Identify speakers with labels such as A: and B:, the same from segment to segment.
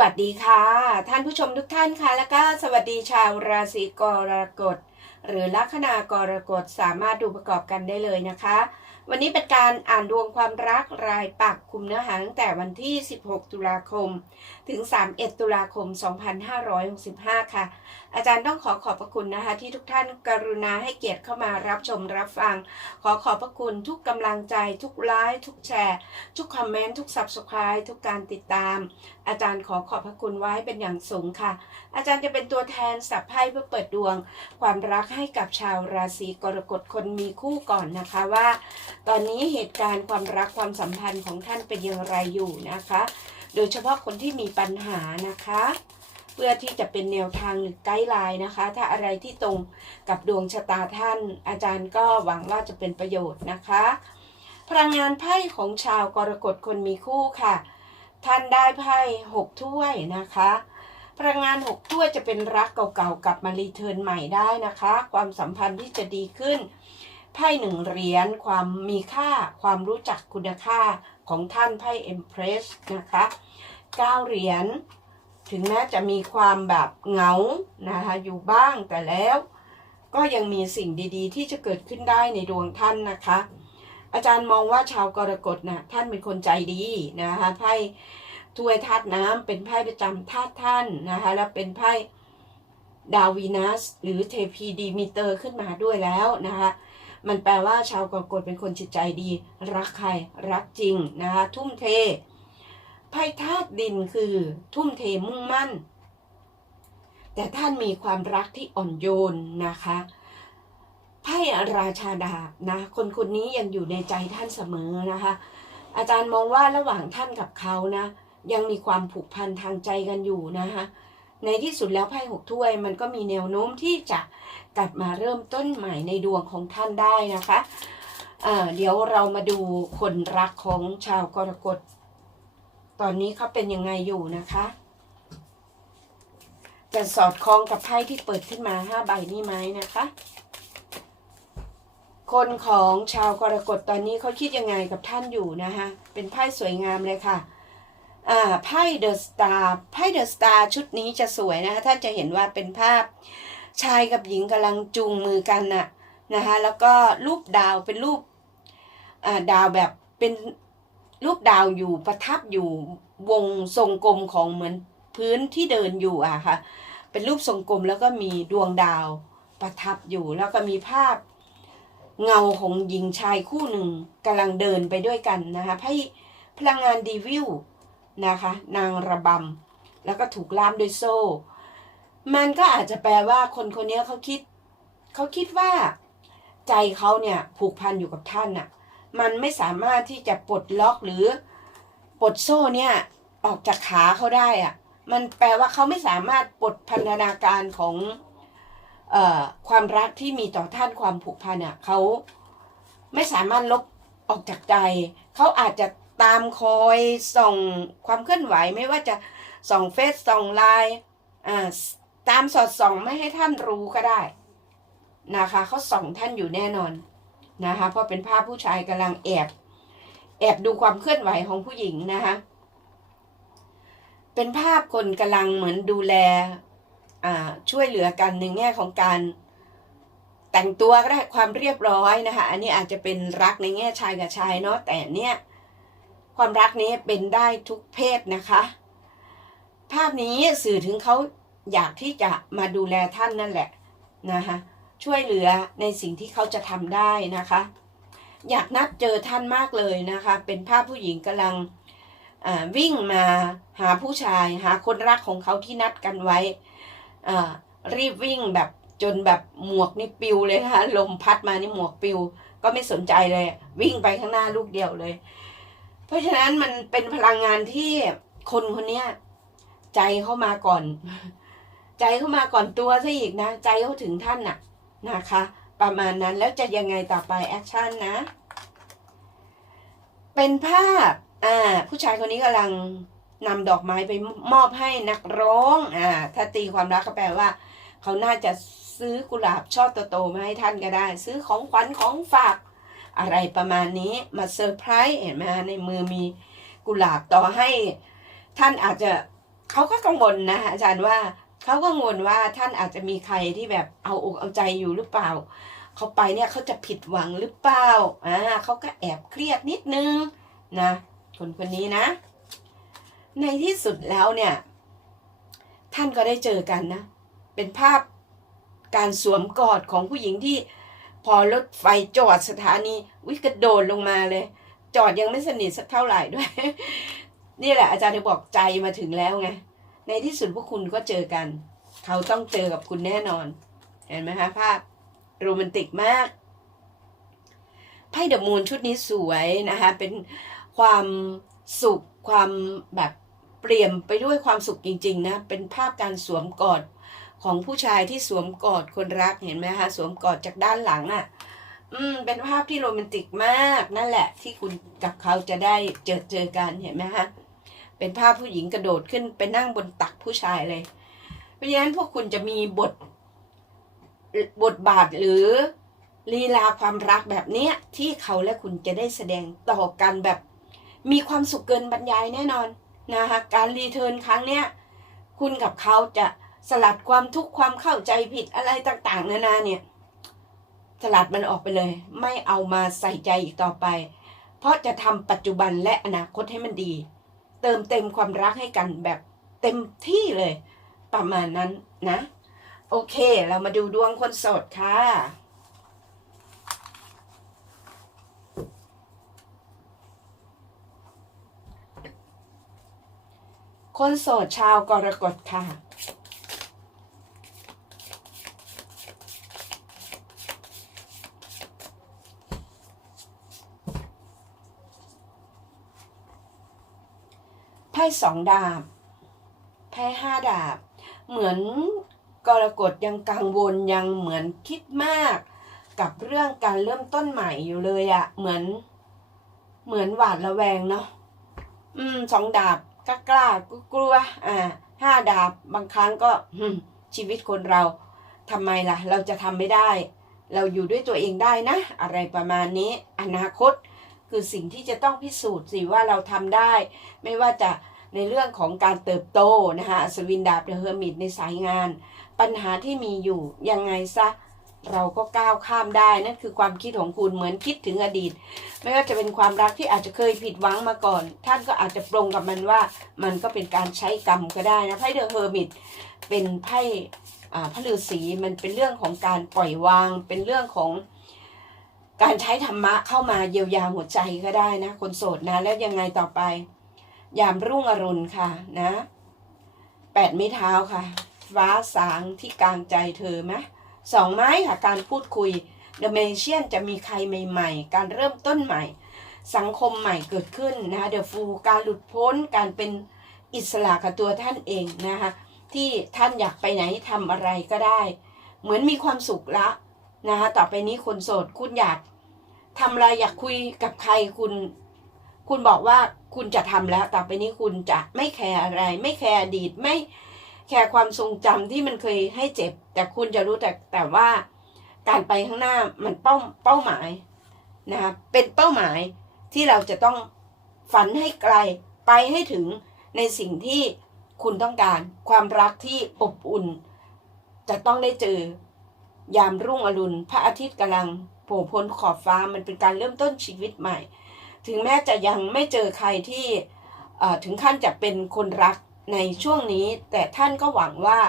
A: วัสดีค่ะ ท่านผู้ชมทุกท่านค่ะ แล้วก็สวัสดีชาวราศีกรกฎ หรือลัคนากรกฎสามารถดูประกอบกันได้เลยนะคะ วันนี้เป็นการอ่านดวงความรักรายปักคุมเนื้อหาตั้งแต่วันที่ 16 ตุลาคม ถึง 31 ตุลาคม 2565 ค่ะ อาจารย์ต้องขอขอบพระคุณนะคะ ที่ทุกท่านกรุณาให้เกียรติเข้ามารับชมรับฟัง ขอขอบพระคุณทุกกำลังใจ ทุกไลค์ทุกแชร์ ทุกคอมเมนต์ทุก Subscribe ทุกการติดตาม อาจารย์ขอขอบพระคุณไว้เป็นอย่างสูงค่ะ อาจารย์จะเป็นตัวแทนสับไพ่เพื่อเปิดดวง ความรักให้กับชาวราศีกรกฎคนมีคู่ก่อนนะคะว่าตอนนี้เหตุการณ์ความรักความสัมพันธ์ของท่านเป็นอย่างไรอยู่นะคะ โดยเฉพาะคนที่มีปัญหานะคะ เพื่อที่จะเป็นแนวทางหรือไกด์ไลน์นะคะ ถ้าอะไรที่ตรงกับดวงชะตาท่าน อาจารย์ก็หวังว่าจะเป็นประโยชน์นะคะ พลังงานไพ่ของชาวกรกฎคนมีคู่ค่ะ ท่านได้ไพ่หกถ้วยนะคะพลังงานหกถ้วยจะเป็นรักเก่าๆกลับมารีเทิร์นใหม่ได้นะคะ ความสัมพันธ์ที่จะดีขึ้น ไพ่หนึ่งเหรียญความมีค่าความรู้จักคุณค่าของท่านไพ่เอ็มเพรสนะคะเก้าเหรียญถึงแม้จะมีความแบบเหงานะคะอยู่บ้างแต่แล้ว ก็ยังมีสิ่งดีๆ ที่จะเกิดขึ้นได้ในดวงท่านนะคะ อาจารย์มองว่าชาวกรกฎนะท่านเป็นคนใจดีนะคะไพ่ถ้วยธาตุน้ำเป็นไพ่ประจำธาตุท่านนะคะแล้วเป็นไพ่ดาววีนัสหรือเทพีดีมิเตอร์ขึ้นมาด้วยแล้วนะคะ มันแปลว่าชาวกรกฎเป็นคนจิตใจดี รักใครรักจริงนะคะทุ่มเทไพ่ธาตุดินคือทุ่มเทมุ่งมั่น แต่ท่านมีความรักที่อ่อนโยนนะคะไพ่ราชาดาบนะคนคนนี้ยังอยู่ในใจท่านเสมอนะคะ อาจารย์มองว่าระหว่างท่านกับเขานะ ยังมีความผูกพันทางใจกันอยู่นะคะ ในที่สุดแล้วไพ่หกถ้วย มันก็มีแนวโน้มที่จะกลับมาเริ่มต้นใหม่ในดวงของท่านได้นะคะะเดี๋ยวเรามาดูคนรักของชาวกรกฎ ตอนนี้เขาเป็นยังไงอยู่นะคะจะสอดคล้องกับไพ่ที่เปิดขึ้นมาห้าใบนี้ไหมนะคะ คนของชาวกรกฎตอนนี้เขาคิดยังไงกับท่านอยู่นะคะ เป็นไพ่สวยงามเลยค่ะ ไพ่เดอะสตาร์ไพ่เดอะสตาร์ชุดนี้จะสวยนะคะท่านจะเห็นว่าเป็นภาพชายกับหญิงกำลังจูงมือกันน่ะนะคะแล้วก็รูปดาวเป็นรูปอ่าดาวแบบเป็นรูปดาวอยู่ประทับอยู่วงทรงกลมของเหมือนพื้นที่เดินอยู่อะค่ะเป็นรูปทรงกลมแล้วก็มีดวงดาวประทับอยู่ แล้วก็มีภาพเงาของหญิงชายคู่หนึ่งกำลังเดินไปด้วยกันนะคะไพ่พลังงานดีวิว นะคะ นางระบำแล้วก็ถูกล่ามด้วยโซ่ มันก็อาจจะแปลว่าคนคนนี้เขาคิดเขาคิดว่าใจเขาเนี่ยผูกพันอยู่กับท่านน่ะ มันไม่สามารถที่จะปลดล็อกหรือปลดโซ่เนี่ยออกจากขาเขาได้อะมันแปลว่าเขาไม่สามารถปลดพันธนาการของเอ่อความรักที่มีต่อท่านความผูกพันอะเขาไม่สามารถลบออกจากใจ เขาอาจจะ ตามคอยส่องความเคลื่อนไหวไม่ว่าจะส่องเฟซส่องไลน์ตามสอดส่องไม่ให้ท่านรู้ก็ได้นะคะเขาส่องท่านอยู่แน่นอนนะคะเพราะเป็นภาพผู้ชายกำลังแอบ แอบดูความเคลื่อนไหวของผู้หญิงนะคะเป็นภาพคนกำลังเหมือนดูแลช่วยเหลือกันในแง่ของการแต่งตัวก็ได้ความเรียบร้อยนะคะ อันนี้อาจจะเป็นรักในแง่ชายกับชายเนาะแต่เนี่ย ความรักนี้เป็นได้ทุกเพศนะคะ ภาพนี้สื่อถึงเขาอยากที่จะมาดูแลท่านนั่นแหละนะคะช่วยเหลือในสิ่งที่เขาจะทำได้นะคะ อยากนัดเจอท่านมากเลยนะคะ เป็นภาพผู้หญิงกำลังวิ่งมาหาผู้ชายหาคนรักของเขาที่นัดกันไว้รีบวิ่งแบบจนแบบหมวกนี่ปิวเลยนะคะลมพัดมานี่หมวกปิว ก็ไม่สนใจเลย วิ่งไปข้างหน้าลูกเดียวเลย เพราะฉะนั้นมันเป็นพลังงานที่คนคนนี้ใจเข้ามาก่อน ใจเข้ามาก่อนตัวซะอีกนะ ใจเขาถึงท่านน่ะนะคะ ประมาณนั้นแล้วจะยังไงต่อไปแอคชั่นนะ เป็นภาพอ่าผู้ชายคนนี้กำลังนำดอกไม้ไปมอบให้นักร้องอ่าถ้าตีความรักก็แปลว่า เขาน่าจะซื้อกุหลาบช่อโตๆมาให้ท่านก็ได้ ซื้อของขวัญของฝาก อะไรประมาณนี้มาเซอร์ไพรส์เห็นไหมในมือมีกุหลาบต่อให้ ท่านอาจจะเขาก็กังวลนะอาจารย์ว่าเขากังวลว่าท่านอาจจะมีใครที่แบบเอาอกเอาใจอยู่หรือเปล่าเขาไปเนี่ยเขาจะผิดหวังหรือเปล่าอ่าเขาก็แอบเครียดนิดนึงนะคนคนนี้นะ ในที่สุดแล้วเนี่ย ท่านก็ได้เจอกันนะ เป็นภาพการสวมกอดของผู้หญิงที่ พอรถไฟจอดสถานีวิกระโดดลงมาเลย จอดยังไม่สนิทสักเท่าไหร่ด้วย นี่แหละอาจารย์จะบอกใจมาถึงแล้วไง ในที่สุดพวกคุณก็เจอกัน เขาต้องเจอกับคุณแน่นอน เห็นไหมคะภาพโรแมนติกมากไพ่เดอะมูนชุดนี้สวยนะคะ เป็นความสุขความแบบเปลี่ยมไปด้วยความสุขจริง ๆ นะ เป็นภาพการสวมกอด ของผู้ชายที่สวมกอดคนรักเห็นไหมคะสวมกอดจากด้านหลังอะ่ะ อืม เป็นภาพที่โรแมนติกมากนั่นแหละ ที่คุณกับเขาจะได้เจอเจอกันเห็นไหมคะเป็นภาพผู้หญิงกระโดดขึ้นไปนั่งบนตักผู้ชายเลย เพราะฉะนั้นพวกคุณจะมีบทบทบาทหรือลีลาความรักแบบเนี้ยที่เขาและคุณจะได้แสดงต่อกันแบบ มีความสุขเกินบรรยายแน่นอนนะคะการรีเทิร์นครั้งเนี้ยคุณกับเขาจะ สลัดความทุกข์ความเข้าใจผิดอะไรต่างๆนานาเนี่ยสลัดมันออกไปเลย ไม่เอามาใส่ใจอีกต่อไป เพราะจะทำปัจจุบันและอนาคตให้มันดี เติมเต็มความรักให้กันแบบเต็มที่เลย ประมาณนั้นนะ โอเค เรามาดูดวงคนโสดค่ะคนโสดชาวกรกฎค่ะ พ่สองดาบ ไพ่ห้าดาบ เหมือนกรกฎยังกังวลยังเหมือนคิดมาก กับเรื่องการเริ่มต้นใหม่อยู่เลยอะเหมือน เหมือนหวาดระแวงเนาะอืมสองดาบกล้ากล้ากลัวอ่าห้าดาบบางครั้งก็ชีวิตคนเราทำไมล่ะ เราจะทำไม่ได้ เราอยู่ด้วยตัวเองได้นะ อะไรประมาณนี้ อนาคตคือสิ่งที่จะต้องพิสูจน์สิว่าเราทำได้ ไม่ว่าจะ ในเรื่องของการเติบโตนะคะอัศวินดาเดอะเฮอร์มิตในสายงาน ปัญหาที่มีอยู่ยังไงซะเราก็ก้าวข้ามได้นั่นคือความคิดของคุณเหมือนคิดถึงอดีต ไม่ว่าจะเป็นความรักที่อาจจะเคยผิดหวังมาก่อน ท่านก็อาจจะปรงกับมันว่า มันก็เป็นการใช้กรรมก็ได้นะไพ่เดอะเฮอร์มิตเป็นไพ่พระฤาษีมันเป็นเรื่องของการปล่อยวาง เป็นเรื่องของการใช้ธรรมะเข้ามาเยียวยาหัวใจก็ได้นะ คนโสดนะแล้วยังไงต่อไป ยามรุ่งอรุณค่ะนะแปดไม้เท้าค่ะ ฟ้าสางที่กลางใจเธอไหมสองไม้ค่ะ การพูดคุยเดอะเมเชียนจะมีใครใหม่ ๆ การเริ่มต้นใหม่ สังคมใหม่เกิดขึ้นนะคะเดอะฟูการหลุดพ้นการเป็นอิสระกับตัวท่านเองนะคะที่ท่านอยากไปไหนทำอะไรก็ได้ เหมือนมีความสุขละนะคะต่อไปนี้คนโสดคุณอยากทำอะไรอยากคุยกับใครคุณ คุณบอกว่าคุณจะทำแล้ว ต่อไปนี้คุณจะไม่แคร์อะไร ไม่แคร์อดีตไม่แคร์ความทรงจำที่มันเคยให้เจ็บ แต่คุณจะรู้แต่แต่ว่าการไปข้างหน้ามันเป้าเป้าหมายนะคะเป็นเป้าหมายที่เราจะต้องฝันให้ไกลไปให้ถึงในสิ่งที่คุณต้องการความรักที่อบอุ่น จะต้องได้เจอยามรุ่งอรุณ พระอาทิตย์กำลังโผล่พ้นขอบฟ้ามันเป็นการเริ่มต้นชีวิตใหม่ ถึงแม้จะยังไม่เจอใครที่ถึงขั้นจะเป็นคนรักในช่วงนี้ แต่ท่านก็หวังว่า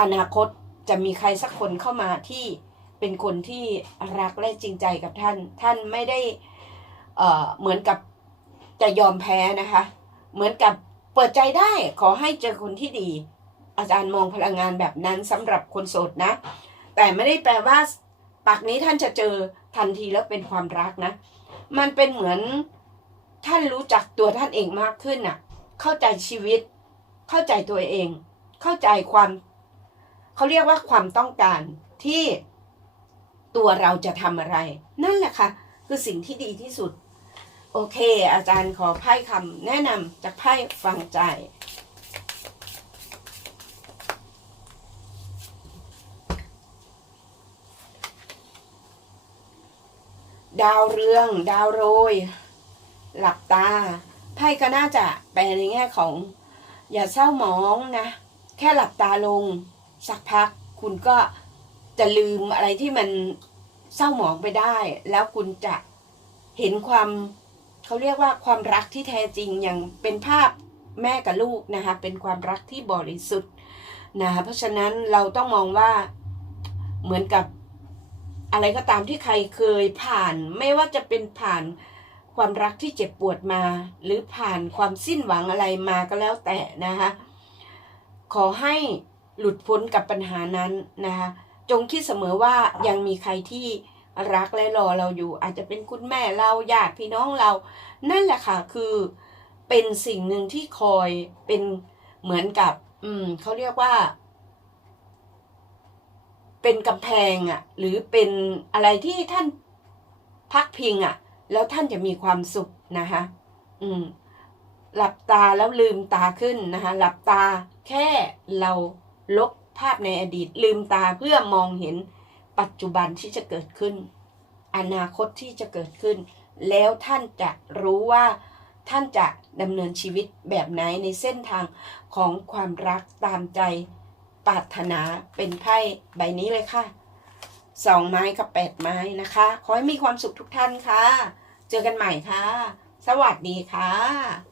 A: อนาคตจะมีใครสักคนเข้ามาที่เป็นคนที่รักและจริงใจกับท่าน ท่านไม่ได้เเหมือนกับจะยอมแพ้นะคะ เหมือนกับเปิดใจได้ขอให้เจอคนที่ดี อาจารย์มองพลังงานแบบนั้นสำหรับคนโสดนะ แต่ไม่ได้แปลว่าปากนี้ท่านจะเจอทันทีแล้วเป็นความรักนะ มันเป็นเหมือนท่านรู้จักตัวท่านเองมากขึ้นน่ะ เข้าใจชีวิต เข้าใจตัวเอง เข้าใจความ เขาเรียกว่าความต้องการที่ตัวเราจะทำอะไร นั่นแหละค่ะ คือสิ่งที่ดีที่สุด โอเค อาจารย์ขอไพ่คำแนะนำจากไพ่ฟังใจ ดาวเรือง ดาวโรย หลับตา ไพ่ก็น่าจะแปในแง่ของ อย่าเศร้าหมองนะ แค่หลับตาลง สักพัก คุณก็จะลืมอะไรที่มันเศร้าหมองไปได้ แล้วคุณจะเห็นความเขาเรียกว่าความรักที่แท้จริงอย่างเป็นภาพแม่กับลูกนะคะเป็นความรักที่บริสุทธิ์นะคะเพราะฉะนั้นเราต้องมองว่าเหมือนกับ อะไรก็ตามที่ใครเคยผ่านไม่ว่าจะเป็นผ่านความรักที่เจ็บปวดมา หรือผ่านความสิ้นหวังอะไรมาก็แล้วแต่นะคะขอให้หลุดพ้นกับปัญหานั้นนะคะจงคิดเสมอว่ายังมีใครที่รักและรอเราอยู่ อาจจะเป็นคุณแม่เราญาติพี่น้องเรา นั่นแหละค่ะคือเป็นสิ่งหนึ่งที่คอยเป็นเหมือนกับ อืมเขาเรียกว่า เป็นกำแพงอะ่ะ หรือเป็นอะไรที่ท่านพักพิงอะ่ะ แล้วท่านจะมีความสุขนะคะอืมหลับตาแล้วลืมตาขึ้นนะคะหลับตาแค่เราลบภาพในอดีต ลืมตาเพื่อมองเห็นปัจจุบันที่จะเกิดขึ้น อนาคตที่จะเกิดขึ้น แล้วท่านจะรู้ว่าท่านจะดำเนินชีวิตแบบไหนในเส้นทางของความรักตามใจ ปรารถนาเป็นไพ่ใบนี้เลยค่ะสองไม้กับแปดไม้นะคะ ขอให้มีความสุขทุกท่านค่ะ เจอกันใหม่ค่ะ สวัสดีค่ะ